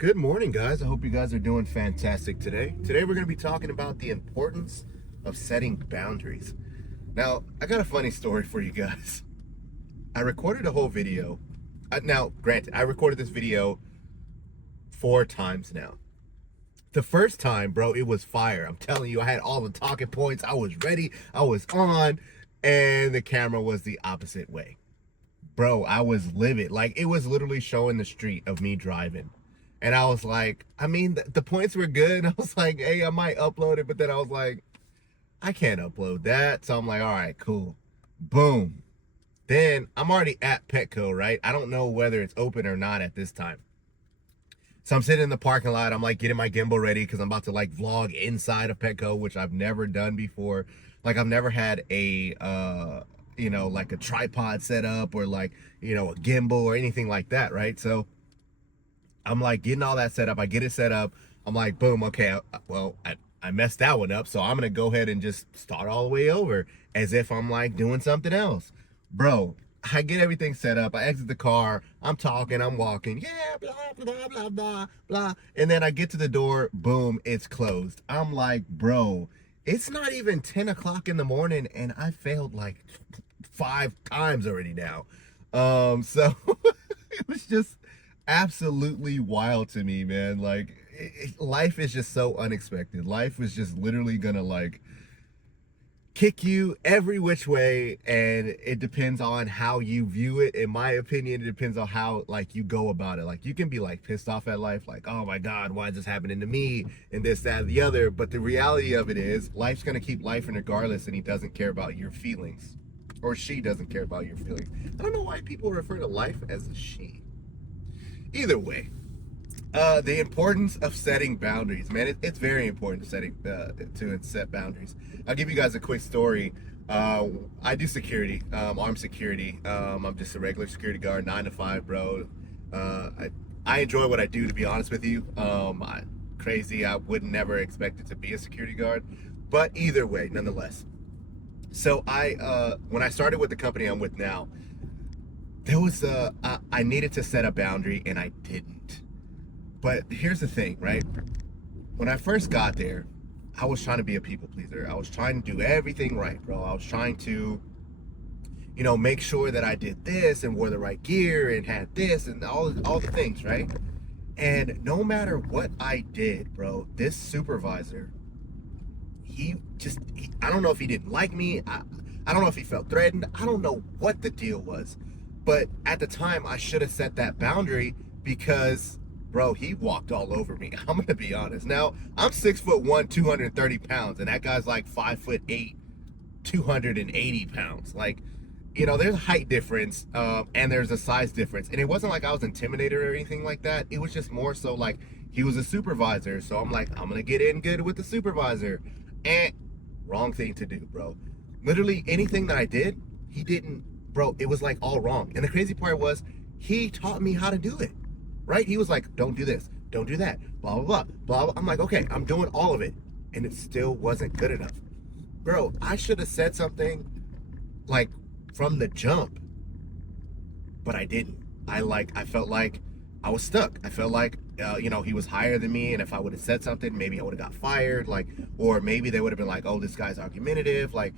Good morning, guys. I hope you guys are doing fantastic today. Today, we're going to be talking about the importance of setting boundaries. Now, I got a funny story for you guys. I recorded a whole video. Now, granted, I recorded this video 4 times now. The first time, bro, it was fire. I'm telling you, I had all the talking points. I was ready. I was on, and the camera was the opposite way. Bro, I was livid. Like, it was literally showing the street of me driving. And I was like, I mean, the points were good. I was like, hey, I might upload it. But then I was like, I can't upload that. So I'm like, all right, cool. Boom. Then I'm already at Petco, right? I don't know whether it's open or not at this time. So I'm sitting in the parking lot. I'm like getting my gimbal ready because I'm about to like vlog inside of Petco, which I've never done before. Like I've never had a, like a tripod set up or like, a gimbal or anything like that, right? So I'm like getting all that set up. I get it set up. I'm like, boom, okay, I messed that one up. So I'm going to go ahead and just start all the way over as if I'm like doing something else. Bro, I get everything set up. I exit the car. I'm talking. I'm walking. Yeah, blah, blah, blah, blah, blah. And then I get to the door. Boom, it's closed. I'm like, bro, it's not even 10 o'clock in the morning and I failed like 5 times already now. So it was just absolutely wild to me, man. Like life is just so unexpected. Life is just literally gonna like kick you every which way, and it depends on how you view it. In my opinion, it depends on how like you go about it. Like you can be like pissed off at life, like, oh my god, why is this happening to me, and this, that, and the other. But the reality of it is life's gonna keep life regardless, and he doesn't care about your feelings, or she doesn't care about your feelings. I don't know why people refer to life as a she. Either way, the importance of setting boundaries, man. It's very important to set boundaries. I'll give you guys a quick story. I do security, armed security. I'm just a regular security guard, 9 to 5, bro. I enjoy what I do, to be honest with you. Crazy. I would never expect it to be a security guard, but either way, nonetheless. So when I started with the company I'm with now, there was I needed to set a boundary and I didn't. But here's the thing, right? When I first got there, I was trying to be a people pleaser. I was trying to do everything right, bro. I was trying to, make sure that I did this and wore the right gear and had this and all the things, right? And no matter what I did, bro, this supervisor, I don't know if he didn't like me. I don't know if he felt threatened. I don't know what the deal was. But at the time, I should have set that boundary because, bro, he walked all over me. I'm going to be honest. Now, I'm 6'1", 230 pounds, and that guy's like 5'8", 280 pounds. Like, there's a height difference and there's a size difference. And it wasn't like I was intimidated or anything like that. It was just more so like he was a supervisor. So I'm like, I'm going to get in good with the supervisor. And wrong thing to do, bro. Literally anything that I did, he didn't. Bro, it was like all wrong. And the crazy part was he taught me how to do it, right? He was like, don't do this, don't do that, blah, blah, blah, blah, blah. I'm like, okay, I'm doing all of it. And it still wasn't good enough. Bro, I should have said something like from the jump, but I didn't. I felt like I was stuck. I felt like, he was higher than me. And if I would have said something, maybe I would have got fired. Like, or maybe they would have been like, oh, this guy's argumentative. Like,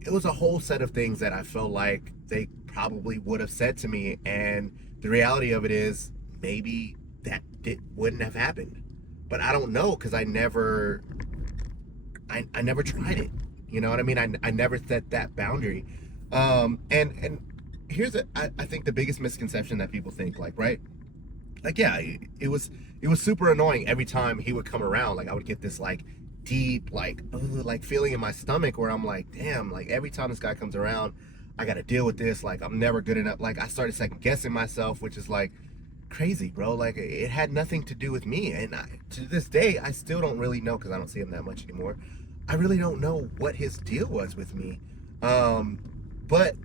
it was a whole set of things that I felt like they probably would have said to me. And the reality of it is maybe that wouldn't have happened. But I don't know because I never tried it. You know what I mean? I never set that boundary. And here's I think the biggest misconception that people think, like, right? Like, yeah, it was super annoying every time he would come around. Like I would get this like deep like feeling in my stomach where I'm like, damn, like every time this guy comes around I gotta deal with this. Like I'm never good enough. Like I started second guessing myself, which is like crazy, bro. Like it had nothing to do with me, and to this day I still don't really know because I don't see him that much anymore. I really don't know what his deal was with me. But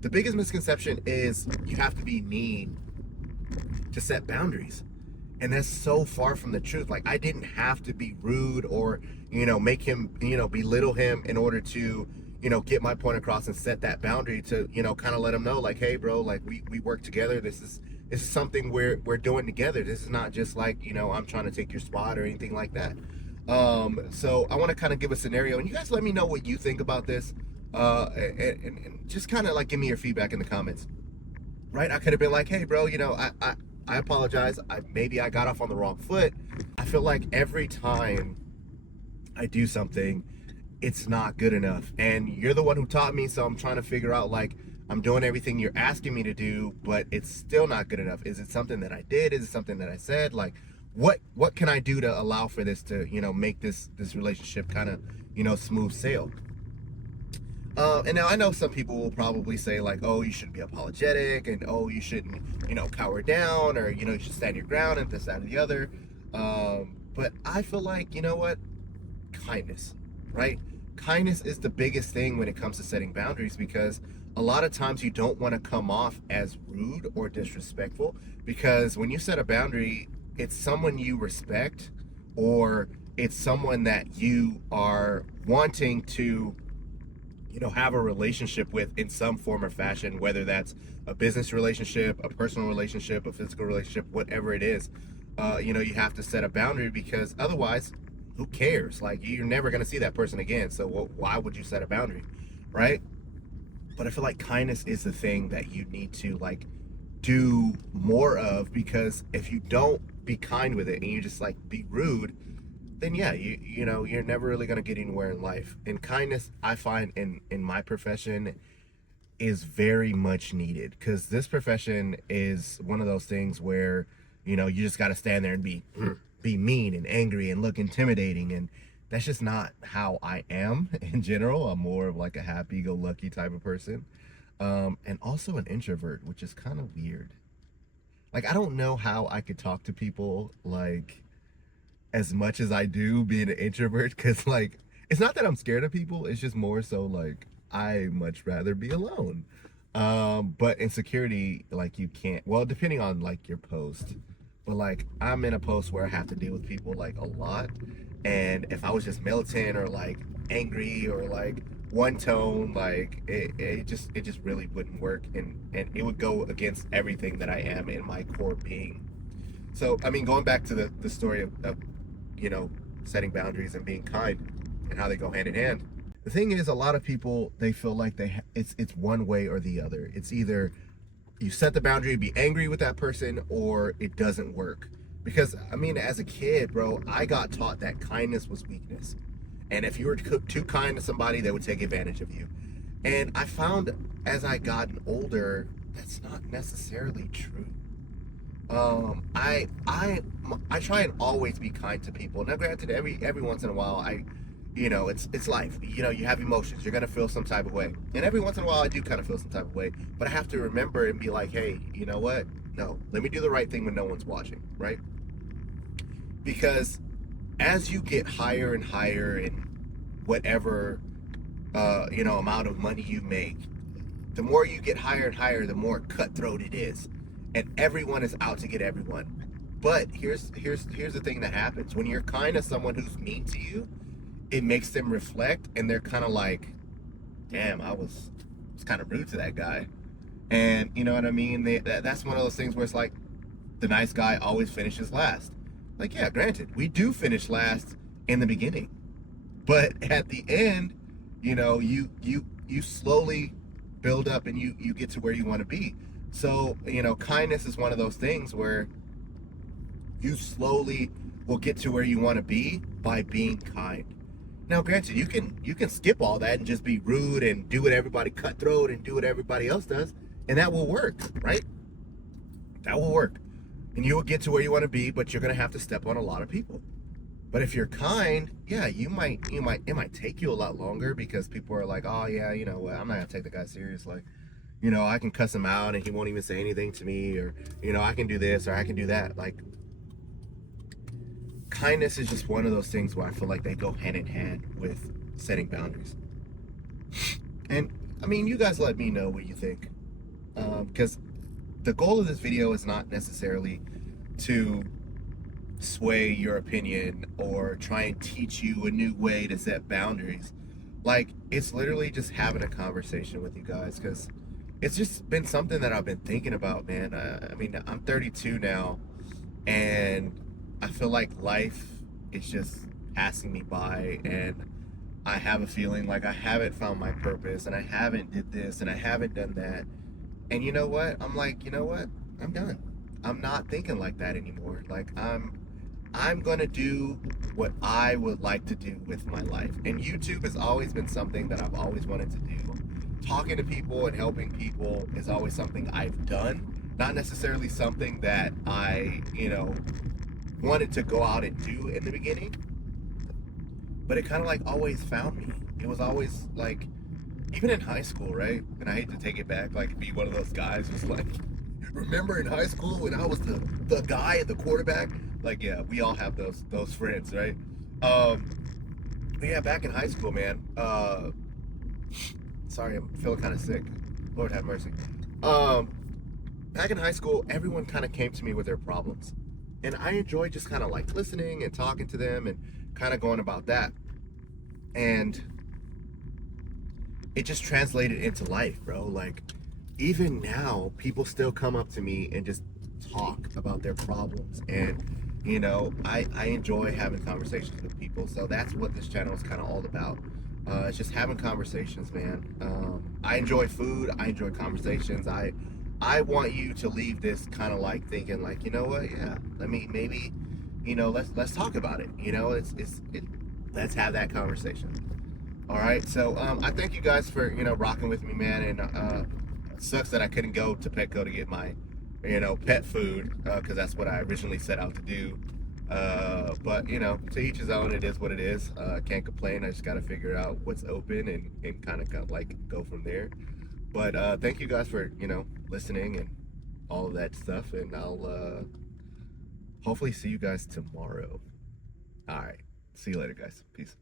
the biggest misconception is you have to be mean to set boundaries. And that's so far from the truth. Like I didn't have to be rude or, make him, belittle him in order to, get my point across and set that boundary to, kind of let him know like, hey bro, like we work together. This is This is something we're doing together. This is not just like, you know, I'm trying to take your spot or anything like that. So I want to kind of give a scenario, and you guys let me know what you think about this, and just kind of like give me your feedback in the comments. Right? I could have been like, hey, bro, you know, I apologize. Maybe I got off on the wrong foot. I feel like every time I do something, it's not good enough. And you're the one who taught me, so I'm trying to figure out, like, I'm doing everything you're asking me to do, but it's still not good enough. Is it something that I did? Is it something that I said? Like, what can I do to allow for this to, you know, make this relationship kind of, you know, smooth sail? And now I know some people will probably say like, oh, you shouldn't be apologetic, and oh, you shouldn't, you know, cower down, or, you know, you should stand your ground, and this, that, and the other. But I feel like, you know what? Kindness, right? Kindness is the biggest thing when it comes to setting boundaries, because a lot of times you don't want to come off as rude or disrespectful, because when you set a boundary, it's someone you respect, or it's someone that you are wanting to, you know, have a relationship with in some form or fashion, whether that's a business relationship, a personal relationship, a physical relationship, whatever it is. You know, you have to set a boundary, because otherwise, who cares? Like, you're never going to see that person again. So why would you set a boundary, right? But I feel like kindness is the thing that you need to, like, do more of, because if you don't be kind with it and you just like be rude, then yeah, you know, you're never really going to get anywhere in life. And kindness, I find in my profession, is very much needed, because this profession is one of those things where, you know, you just got to stand there and be mean and angry and look intimidating, and that's just not how I am in general. I'm more of like a happy-go-lucky type of person, and also an introvert, which is kind of weird. Like, I don't know how I could talk to people like as much as I do being an introvert, because like, it's not that I'm scared of people, it's just more so like I much rather be alone. But in security, like, you can't, well, depending on like your post, but like I'm in a post where I have to deal with people like a lot, and if I was just militant or like angry or like one tone, like it just really wouldn't work, and it would go against everything that I am in my core being. So I mean, going back to the story of, you know, setting boundaries and being kind, and how they go hand in hand. The thing is, a lot of people, they feel like it's one way or the other. It's either you set the boundary, be angry with that person, or it doesn't work. Because I mean, as a kid, bro, I got taught that kindness was weakness, and if you were too kind to somebody, they would take advantage of you. And I found, as I gotten older, that's not necessarily true. I try and always be kind to people. Now, granted, every once in a while, you know, it's life. You know, you have emotions. You're gonna feel some type of way, and every once in a while, I do kind of feel some type of way. But I have to remember and be like, hey, you know what? No, let me do the right thing when no one's watching, right? Because as you get higher and higher in whatever, you know, amount of money you make, the more you get higher and higher, the more cutthroat it is, and everyone is out to get everyone. But here's the thing that happens when you're kind to someone who's mean to you. It makes them reflect, and they're kind of like, damn, I was kind of rude to that guy. And you know what I mean? That's one of those things where it's like, the nice guy always finishes last. Like, yeah, granted, we do finish last in the beginning, but at the end, you know, you slowly build up, and you get to where you want to be. So, you know, kindness is one of those things where you slowly will get to where you want to be by being kind. Now, granted, you can skip all that and just be rude and do what everybody, cutthroat, and do what everybody else does, and that will work, right? That will work, and you will get to where you want to be, but you're gonna have to step on a lot of people. But if you're kind, yeah, it might take you a lot longer, because people are like, oh yeah, you know what, I'm not gonna take the guy seriously. You know, I can cuss him out and he won't even say anything to me, or, you know, I can do this or I can do that. Like, kindness is just one of those things where I feel like they go hand in hand with setting boundaries. And I mean, you guys let me know what you think, because the goal of this video is not necessarily to sway your opinion or try and teach you a new way to set boundaries. Like, it's literally just having a conversation with you guys, because it's just been something that I've been thinking about, man. I mean, I'm 32 now, and I feel like life is just passing me by, and I have a feeling like I haven't found my purpose, and I haven't did this, and I haven't done that. And you know what? I'm like, you know what? I'm done. I'm not thinking like that anymore. Like I'm gonna do what I would like to do with my life. And YouTube has always been something that I've always wanted to do. Talking to people and helping people is always something I've done. Not necessarily something that I, wanted to go out and do in the beginning, but it kind of like always found me. It was always like, even in high school, right? And I hate to take it back, like be one of those guys who's like, remember in high school when I was the guy at the quarterback? Like, yeah, we all have those friends, right? But yeah, back in high school, man. Sorry, I'm feeling kind of sick. Lord have mercy. Um, Back in high school, everyone kind of came to me with their problems, and I enjoyed just kind of like listening and talking to them and kind of going about that. And it just translated into life, bro. Like, even now, people still come up to me and just talk about their problems. And, I enjoy having conversations with people. So that's what this channel is kind of all about. It's just having conversations, man. I enjoy food. I enjoy conversations. I want you to leave this kind of like thinking like, you know what? Yeah, let me maybe, let's talk about it. Let's have that conversation. All right, so I thank you guys for rocking with me, man. And it sucks that I couldn't go to Petco to get my pet food because that's what I originally set out to do. But to each his own. It is what it is. Can't complain. I just got to figure out what's open and kind of like go from there. But thank you guys for listening and all of that stuff. And I'll hopefully see you guys tomorrow. All right, see you later, guys. Peace.